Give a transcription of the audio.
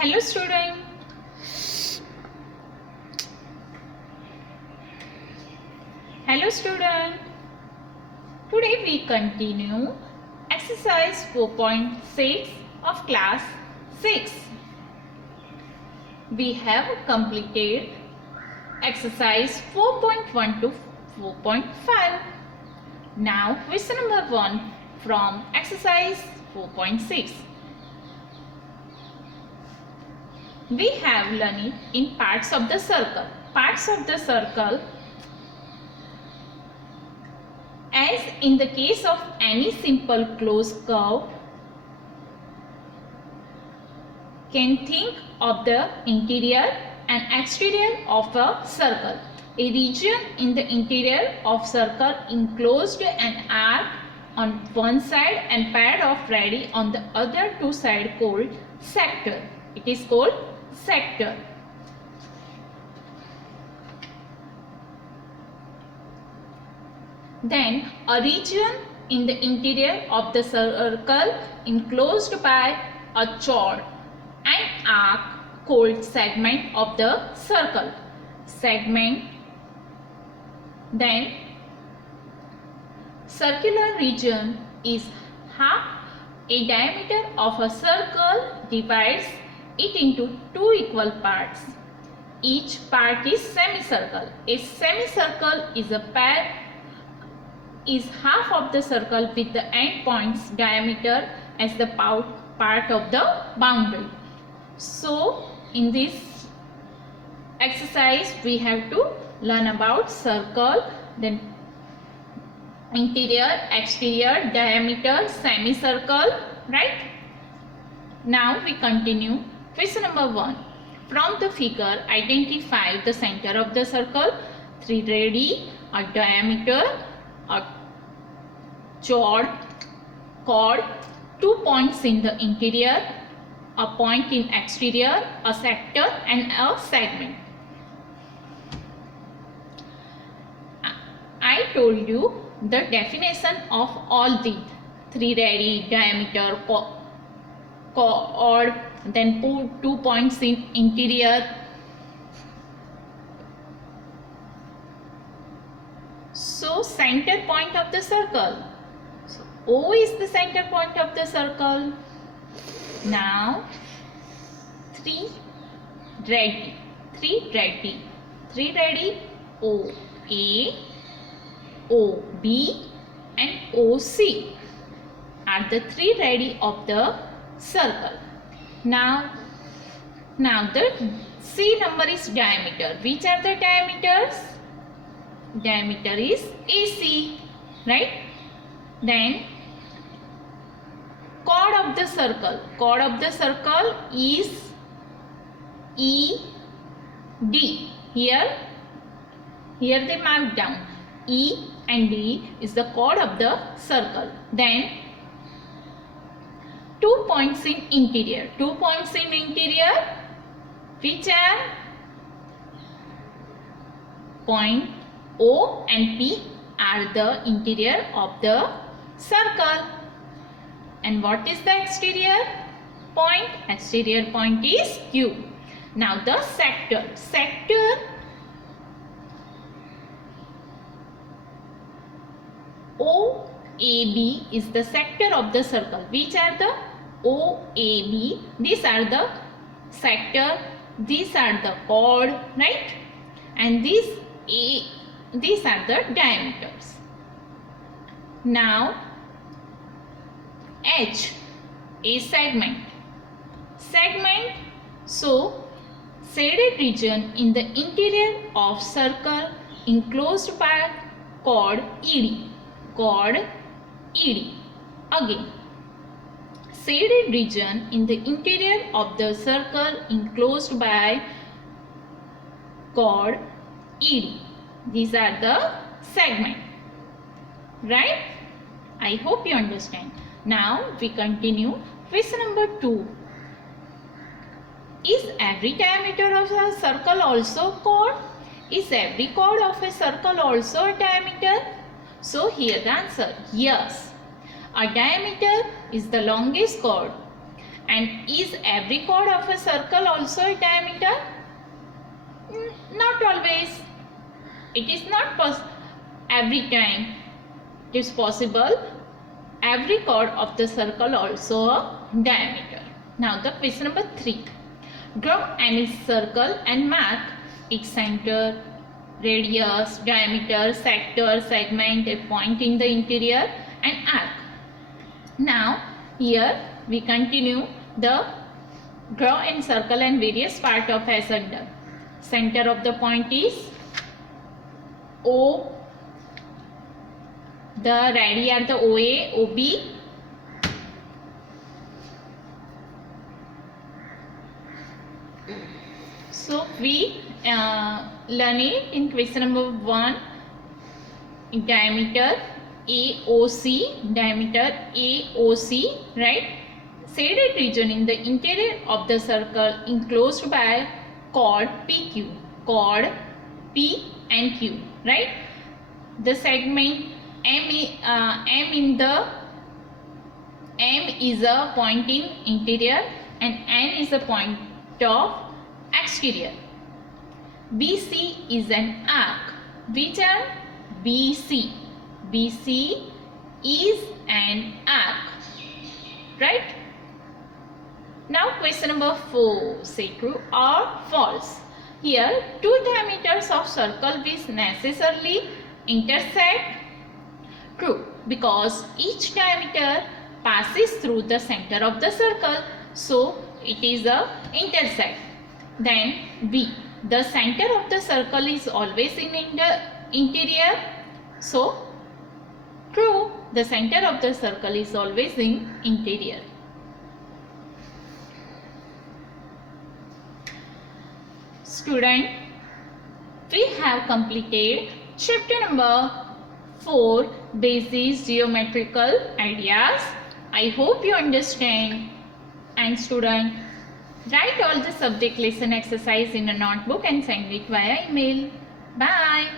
Hello student. Hello student. Today we continue exercise 4.6 of class 6. We have completed exercise 4.1 to 4.5. Now question number 1 from exercise 4.6. We have learned in parts of the circle. Parts of the circle, as in the case of any simple closed curve, can think of the interior and exterior of a circle. A region in the interior of circle enclosed an arc on one side and pair of radii on the other two sides called sector. It is called sector. Then a region in the interior of the circle enclosed by a chord and arc called segment of the circle. Segment. Then circular region is half a diameter of a circle divides it into two equal parts. Each part is semicircle. A semicircle is half of the circle with the end points diameter as the part of the boundary. So in this exercise we have to learn about circle, then interior, exterior, diameter, semicircle, right? Now we continue. Question number 1. From the figure, identify the center of the circle, 3 radii, a diameter, a chord, 2 points in the interior, a point in exterior, a sector and a segment. I told you the definition of all these: 3 radii, diameter, chord, then 2 points in interior. So center point of the circle. So O is the center point of the circle. Now 3 radii, O A, O B and O C are the 3 radii of the circle. Now the C number is diameter. Which are the diameters? Diameter is AC, right? Then chord of the circle. Chord of the circle is ED. Here they mark down. E and D is the chord of the circle. Then 2 points in interior. 2 points in interior, which are point O and P are the interior of the circle. And what is the exterior point? Exterior point is Q. Now the sector. OAB is the sector of the circle. Which are the OAB? These are the sector, these are the chord, right? And these are the diameters. Now H, a segment. So shaded region in the interior of circle enclosed by chord ED. Again, shaded region in the interior of the circle enclosed by chord ED. These are the segment, right? I hope you understand. Now we continue. Question number 2. Is every diameter of a circle also chord? Is every chord of a circle also a diameter? So here the answer, yes. A diameter is the longest chord And is every chord of a circle also a diameter? Not always. It is not every time it is possible. Every chord of the circle also a diameter. Now the question number 3. Draw any circle and mark its center, radius, diameter, sector, segment, a point in the interior and arc. Now here we continue the draw and circle and various part of as under. Center of the point is O. The radii are the OA, OB. So we learn it in question number 1. Diameter AOC, diameter AOC, right? Shaded region in the interior of the circle enclosed by chord PQ, chord P and Q, right? The segment M is a point in interior and N is a point of exterior. BC is an arc. Which are BC? BC is an arc, right? Now question number 4, say true or false. Here two diameters of circle will necessarily intersect. True, because each diameter passes through the center of the circle, so it is a intersect. Then B, the center of the circle is always in the interior, so true, the center of the circle is always in interior. Student, we have completed chapter number 4, Basic Geometrical Ideas. I hope you understand. And student, write all the subject lesson exercise in a notebook and send it via email. Bye.